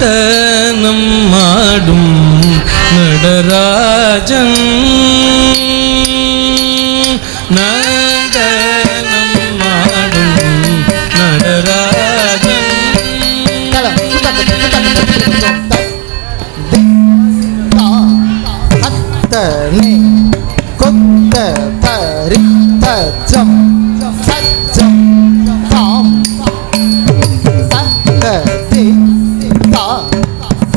நடனம் ஆடும் நடராஜன் நடனம் ஆடும் நடராஜன் அத்தனை கொத்த தரி தச்சம் சச்சம் தாம் சத்ததி தா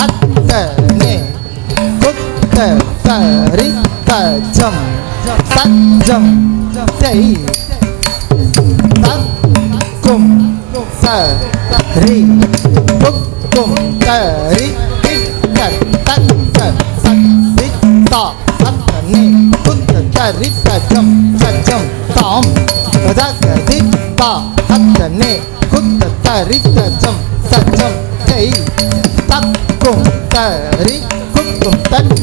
அத்தனை கொத்த தரி தச்சம் சச்சம் தை தக்கும் சரி புக்கும் தரி சச்சம் சச்சம் தாம் தகதி தா அத்தனே குத்த தரி சச்சம் சச்சம் தை தக்கும் தரி குக்கும் தரி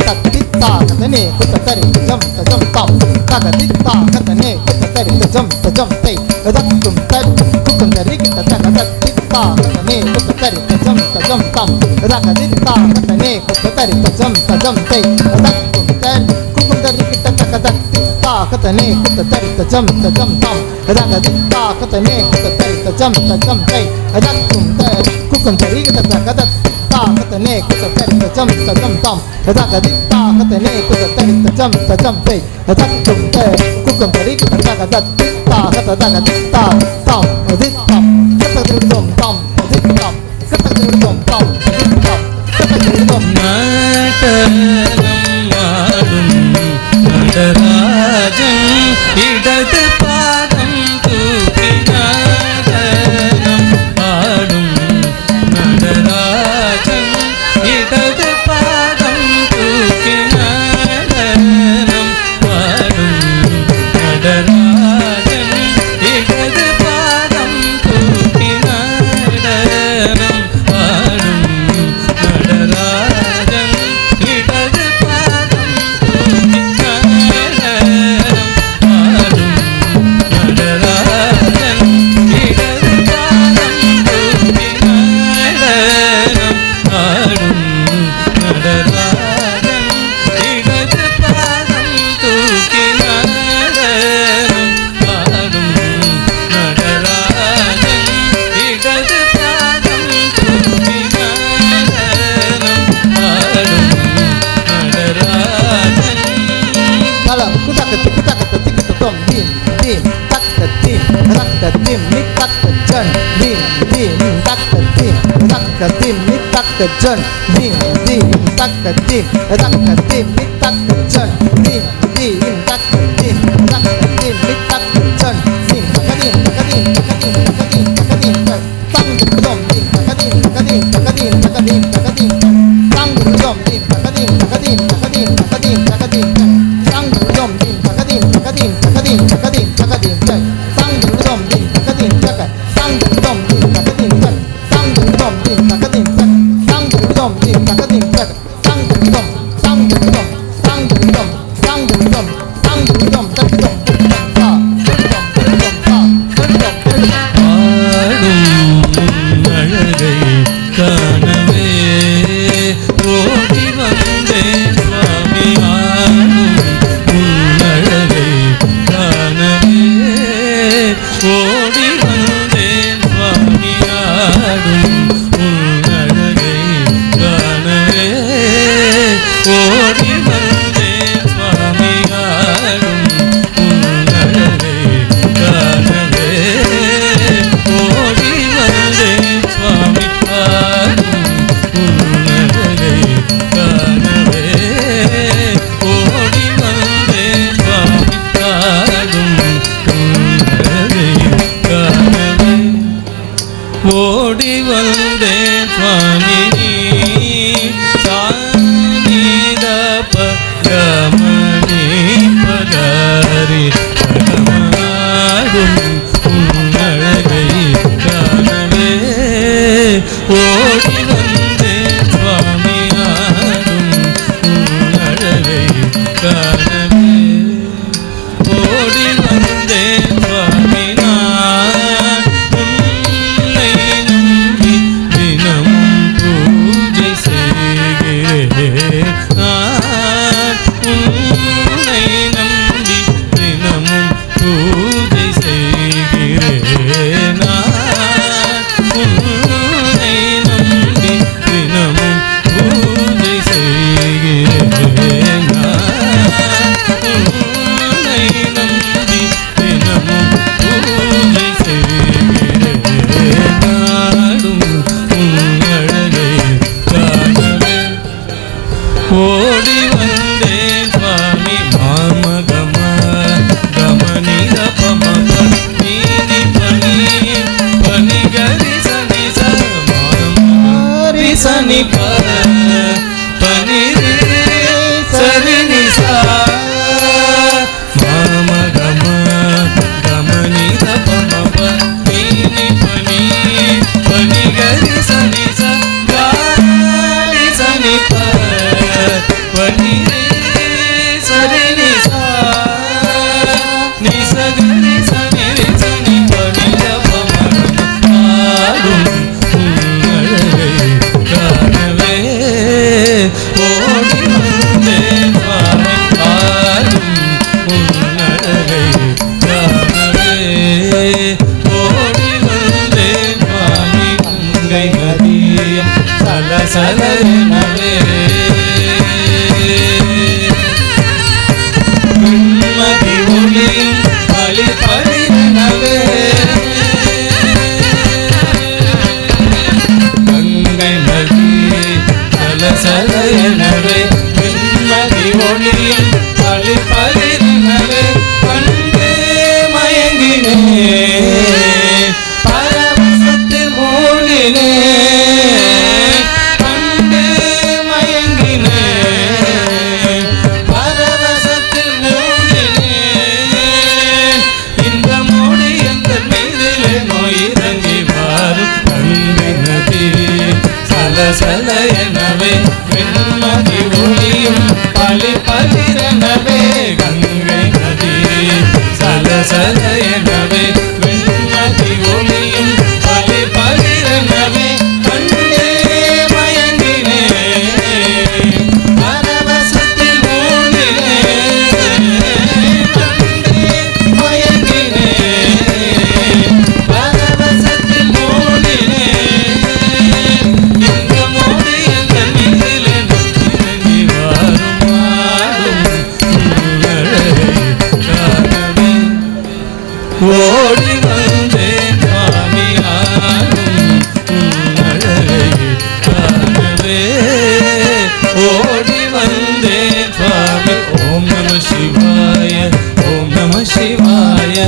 தத்தி தா அத்தனே குத்த தரி சச்சம் சச்சம் தாம் தகதி தா அத்தனே குத்த தரி சச்சம் சச்சம் தை தக்கும் தரி குக்கும் தரி கிட்ட தகதி தா அத்தனே குத்த தரி சச்சம் சச்சம் தாம் தகதி தா அத்தனே குத்த தரி சச்சம் சச்சம் தை தக்கும் தரி கதனே குத்த தரி தச்சம் தச்சம் தாம் ரகதி தா கதனே குத்த தரி தச்சம் தச்சம் தை அதக்கும் தரி குக்கம் தரி கத கத தா கதனே குத்த தரி தச்சம் தச்சம் தாம் ரகதி தா கதனே குத்த தரி தச்சம் தச்சம் தை அதக்கும் தரி குக்கம் தரி கத கத தா கத கத தா தாம் அதி தாம் கத திருதம் தாம் அதி தாம் கத திருதம் தாம் அதி தாம் கத திருதம் நடராஜன் இடது பாதம் தூக்கி நடனம் ஆடும் நடராஜன் இடது பாதம் தூக்கி நடனம் ஆடும் நடராஜன் இடது பாதம் தூக்கி நடனம் ஆடும் நடராஜன் இடது பாதம் தூக்கி Takatim mitakajan dim dim takatim takatim mitakajan dim dim takatim takatim mitakajan dim takatim takatim takatim takatim takatim tang dom dim takatim takatim takatim takatim takatim tang dom dim takatim takatim takatim takatim takatim tang dom dim takatim takatim takatim takatim takatim tang dom dim takatim takatim tang dom dim takatim tang dom dim takatim tang dom dim takatim tang dom ஒளியும் பளி பளிரெனவே கண்டு மயங்கினேன் பரவசத்தில் மூழ்கினேன் கண்டு மயங்கினேன் பரவசத்தில் மூழ்கினேன் இந்த மொழி எந்த மீதிலே நோய் இறங்கி மாறும் கண்ணினதி சலசல எனவே வெண்மதி ஒளியும் பளி பளிரெனவே கங்கை நதி சலசல எனவே வெண்மதி ஒளியும் பளி பளிரெனவே கண்டே மயங்கினேன் பரவசத்தில் மூழ்கினேன் கண்டே மயங்கினேன் பரவசத்தில் மூழ்கினேன் இந்த மொழி எந்த மீதிலே இறங்கி வரும் ஆடும் காணவே ஓடி வந்தேன் சுவாமியாரும் அழகை காணவே ஓடி வந்தேன் சுவாமி ஓம் நம சிவாய ஓம் நம சிவாய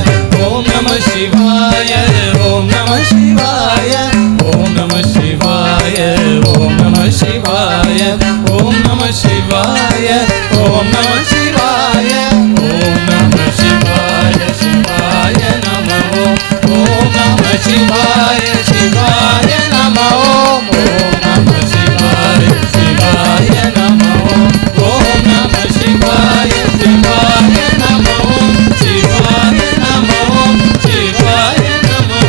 ஓம் நம சிவாய ஓம் நம சிவாய ஓம் நம சிவாய ஓம் நம சிவாய ஓம் நம சிவாய ஓம் நம சிவாய ஓம் நம சிவாய சிவாய நமோ ஓம் நம சிவாய சிவாய நமோ ஓம் நம சிவாய சிவாய நமோ ஓம் நம சிவாய சிவாய நமோ சிவாய நமோ சிவாய நமோ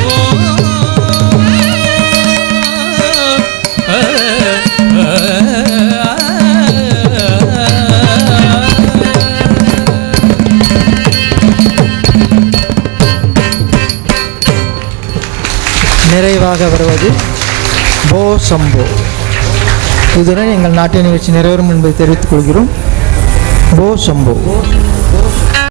நிறைவாக வருவது போ சம்போ. இதுடன் எங்கள் நாட்டிய நிகழ்ச்சி நிறைவேறும் என்பதை தெரிவித்துக் கொள்கிறோம். போ சம்போ.